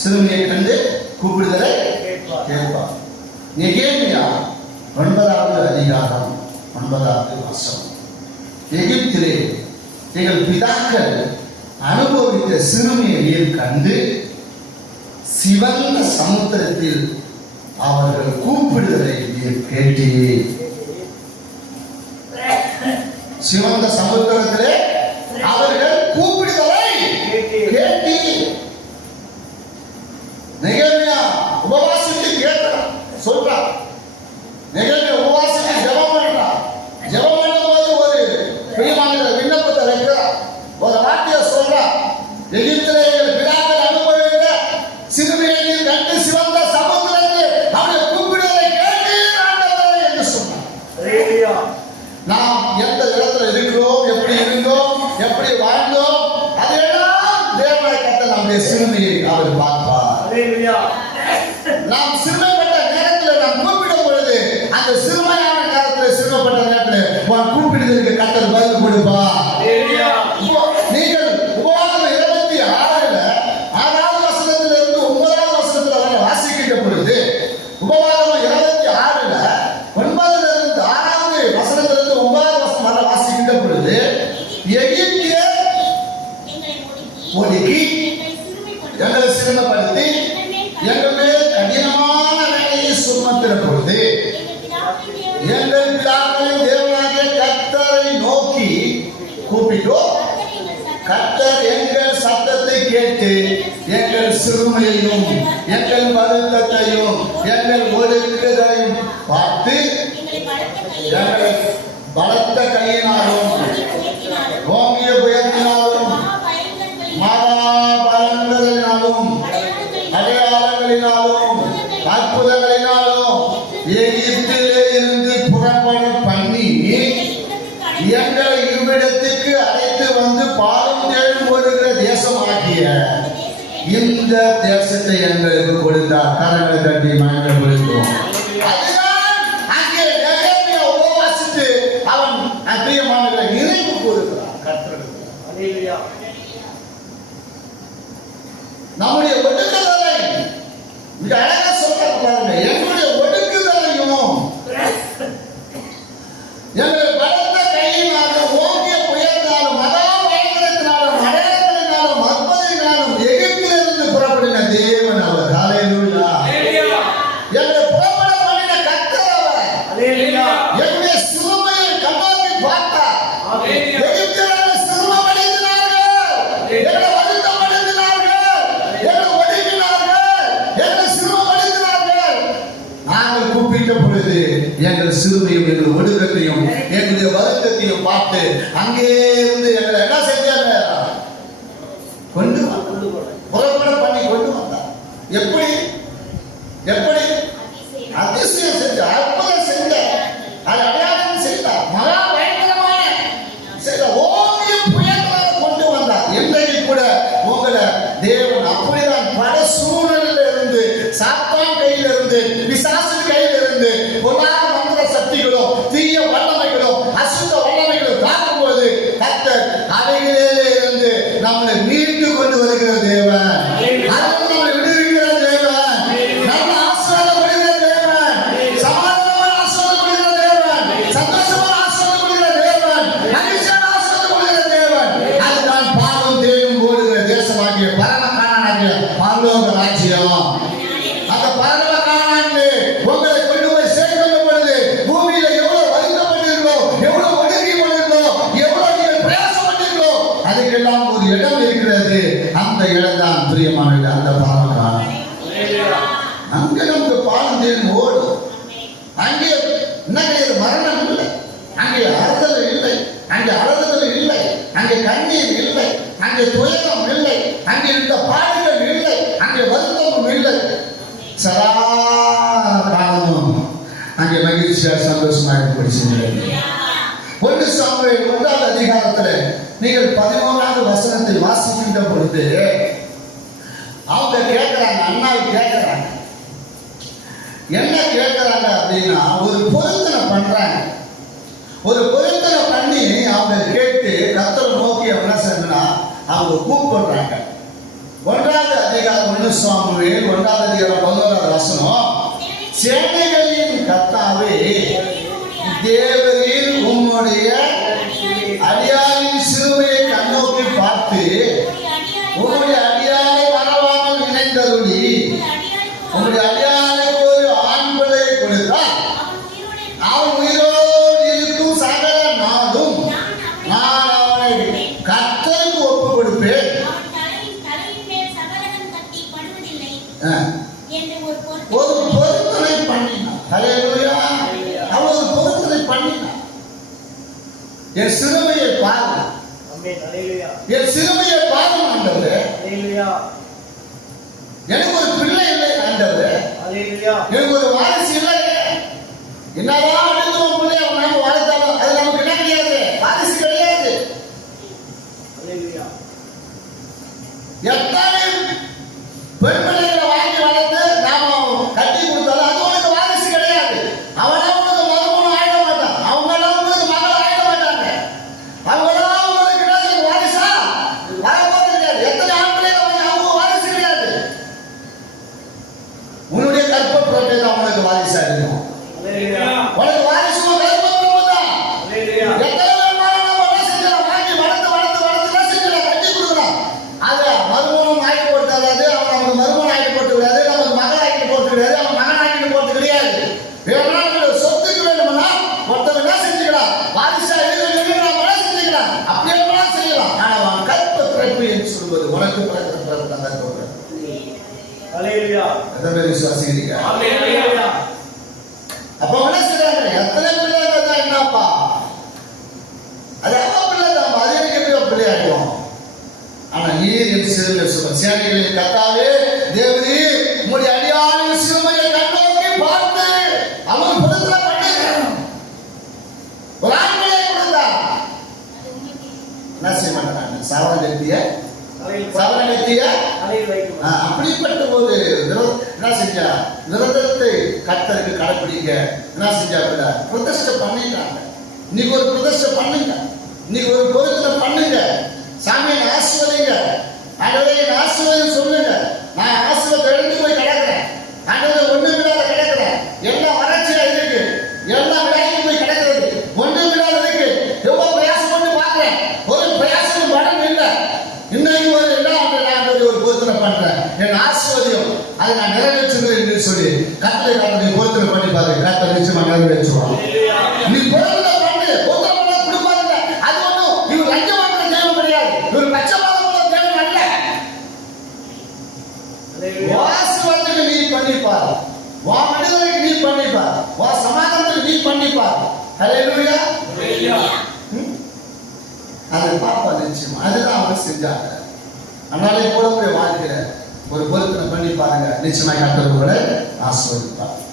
சிறுமியை கண்டு கூப்பிடுதலை கேட்பார். கேட்பார் நெகேமியா ஒன்பதாவது அதிகாரம் ஒன்பதாவது வருஷம் எகிப்திலே எங்கள் பிதாக்கள் அனுபவித்த சிறுமியை நீர் கண்டு சிவந்த சமுத்திரத்தில் அவர்கள் கூப்பிடுதலை நீர் கேட்டீர். சிவந்த சமுத்திரத்திலே அவர்கள் கூப்பிடுதலை கேட்டீர். கேட்டீர் நெகேமியா உபவாசித்து கேட்கிறான் சொல்றான் நெகேமியா உபவாசித்து ஜெபம் பண்றான் ஜெபம் பண்ணும்போது ஒரு பிரியமான விண்ணப்பத்தை வைக்கிறான் ஒரு வார்த்தையை சொல்றான் எகிப்திலே எங்கள் பிதாக்கள் அனுபவித்த சிறுமியை நீர் கண்டு சிவந்த சமுத்திரத்தில் அவனை கூப்பிடுவதை கேட்டு ஆண்டவரே என்று சொன்னான் ஹalleluya நாம் எந்த இடத்துல இருக்கிறோம் எப்படி இருந்தோம் எப்படி வாழ்ந்தோம் அதையெல்லாம் தேவனை கட்ட நம்முடைய சிறுமியை அவர் பார்ப்பார் ஹalleluya நாம் சிறுமைப்பட்ட நேரத்தில் நாம் கூப்பிடும் பொழுது அந்த சிறுமையான நேரத்தில் சிறுமைப்பட்ட நேரத்தில் உன் கூப்பிடுதலுக்கு கத்தர் பதில் கொடுப்பா நீங்கள் உபவாசம் இருபத்தி ஆறுல ஆறாவது வசனத்துல இருந்து ஒன்பதாவது வசனத்துல வரை வாசிக்கின்ற பொழுது உபவாசம் இருபத்தி ஆறுல ஒன்பதுல இருந்து ஆறாவது வசனத்துல இருந்து ஒன்பதாவது வசனம் வரை வாசிக்கின்ற பொழுது எகிப்தியர் எங்களை ஒடுக்கி ஒடுக்கி எங்களை சிறுமைப்படுத்தி எங்களை சிறுமைப்படுத்தி எங்கள் மேல் கடினமான வேலையை சுமத்துற பொழுது எங்கள் பிதாக்களின் தேவனாக கத்தரை நோக்கி கூப்பிட்டோம் கத்தர் எங்கள் சத்தத்தை கேட்டு எங்கள் சிறுமையையும் எங்கள் வருத்தத்தையும் எங்கள் ஒடுக்குதலையும் பார்த்து எங்களை பலத்த கையினாலும் உயர்த்தினாலும் எகிப்திலே இருந்து புறப்பட பண்ணி எங்களை இவ்விடத்துக்கு அழைத்து வந்து பாலும் தேடும் ஓடுகிற தேசமாகிய இந்த தேசத்தை எங்களுக்கு கொடுத்தார். கரங்களை மயங்க கொடுத்தோம் அங்கே அவன் பிரியமானவர்களை நினைவு கூறுகிறான். கர்த்தருக்கு எங்கள் சிறுமையும் எங்கள் ஒழுக்கத்தையும் எங்களுடைய வருத்தத்தையும் பார்த்து அங்கே இருந்து எங்களை என்ன செஞ்சாங்க? கொண்டு வந்தார். புறப்பட பண்ணி கொண்டு வந்தார். எப்படி? எப்படி? இடம் இருக்கிறது? அந்த இடம் தான் பிரியமானது அந்த பாடம் அங்கே நமக்கு பாலம் தேடி ஓடும். அங்கே என்ன கிடையாது மரணம் இல்லை. அங்கே அறுதல் இல்லை. அங்கே அழுதல் இல்லை. அங்கே கண்ணீர் இல்லை. அங்கே துயரம் இல்லை. அங்கே இருந்த பாடுகள் இல்லை. அங்கே வருத்தமும் இல்லை. சதா காலமும் அங்கே மகிழ்ச்சியாக சந்தோஷமாக இருப்படி செய்கிறது ஒன்று சாமுவேல் ஒன்றாவது அதிகாரத்தில் நீங்கள் பதிமூணாவது வசனத்தை வாசிக்கின்ற பொழுது அவங்க கேட்கிறாங்க அண்ணாவை கேட்கிறாங்க. என்ன கேட்கிறாங்க அப்படின்னா ஒரு பொருத்தனை பண்றாங்க. ஒரு பொருத்தனை பண்ணி அவங்க கேட்டு கத்தரை நோக்கி என்ன செய்யணும்னா அவங்க கூப்பிடுறாங்க. ஒன்றாவது அதிகாரம் ஒன்று சுவாமி ஒன்றாவது அதிகாரம் பதினோராவது வசனம் சேனைகளின் கத்தாவே தேவரின் உம்முடைய அடியார் பார்த்து உம்முடைய அடியாரை வரவாமல் நினைந்தருளி. உம்முடைய அடியாருக்கு ஒரு ஆண் பிள்ளையை கொடுத்தால் அவன் உயிரோடு இருக்கும் சகல நாளும் நான் அவனை கத்தருக்கு ஒப்பு கொடுப்பேன் ஒரு பொருத்தனை பண்ணினான். ஹalleluya. அவன் ஒரு பொருத்தனை பண்ணினான். என் சிறுமையை பார்த்து என் சிறுமையை பாருங்க ஆண்டவரே. எனக்கு ஒரு பிள்ளை இல்லை ஆண்டவரே. எனக்கு ஒரு வாரிசு இல்லை. என்னதான் அடுத்து உன் பிள்ளை அவன் நாம வளர்த்தாலும் அது நமக்கு என்ன கிடையாது? வாரிசு கிடையாது. எத்தனை எத்தனை பேர் விசுவாசிக்கிறீங்க அப்ப என்ன செய்றாங்க எத்தனை பிள்ளைங்க தான் என்னப்பா அது அப்பா பிள்ளை தான் அது எனக்கு எப்படி பிள்ளையாகும் ஆனா நீர் என் சிறுமை சொல்ல சேனைகளின் கத்தாவே என்ன செஞ்சா? விரதத்தை கர்த்தருக்கு கடைப்பிடிங்க. என்ன செஞ்சாங்க பிரதிஷ்டை பண்ணிட்டாங்க. இன்னைக்கு ஒரு பிரதிஷ்டை பண்ணுங்க. இன்னைக்கு ஒரு பொருத்தனை பண்ணுங்க. சாமியை ஆசிர்வதிங்க. ஆண்டவரே ஆசிர்வதம் சொல்லுங்க. நான் ஆசிர்வத்தை எழுந்து போய் கிடக்குறேன் ஆண்டவரே ஒண்ணு விடாத கிடக்குறேன் எல்லாம் வறட்சியா இருக்கு எல்லாம் விடாது போய் கிடக்குறது ஒண்ணு விடாத இருக்கு எவ்வளவு பிரயாசம் பண்ணி பார்க்கிறேன் ஒரு பிரயாசம் பலன் இல்லை இன்னைக்கு ஒரு என்ன நான் ஒரு ஒரு பொருத்தனை பண்றேன் என் ஆசிர்வதியம் அதை நான் நிறைவேற்றுகிறேன் என்று கட்டளை கத்தலை நீ பொருத்தனை பண்ணி பாரு. கட்டளை நிச்சயமா நிறைவேற்றுவான் ஹalleluya நீ பொருத்தனை பண்ணு. அது ஒண்ணும். இவர் லஞ்சம் வாங்குற கிடையாது. இவர் தேவை அல்ல. வாசுவத்துக்கு நீ பண்ணிப்பார் வா மனிதனுக்கு நீ பண்ணிப்பார் வா சமாதானத்துக்கு நீ பண்ணிப்பார் ஹalleluya. அதை பாப்பா நிச்சயமா. அதுதான் அவர் செஞ்சாங்க. அதனால கூட வாழ்க்கையில ஒரு பொருத்தனை பண்ணி பாருங்க. நிச்சயமா கத்தர் a solitária.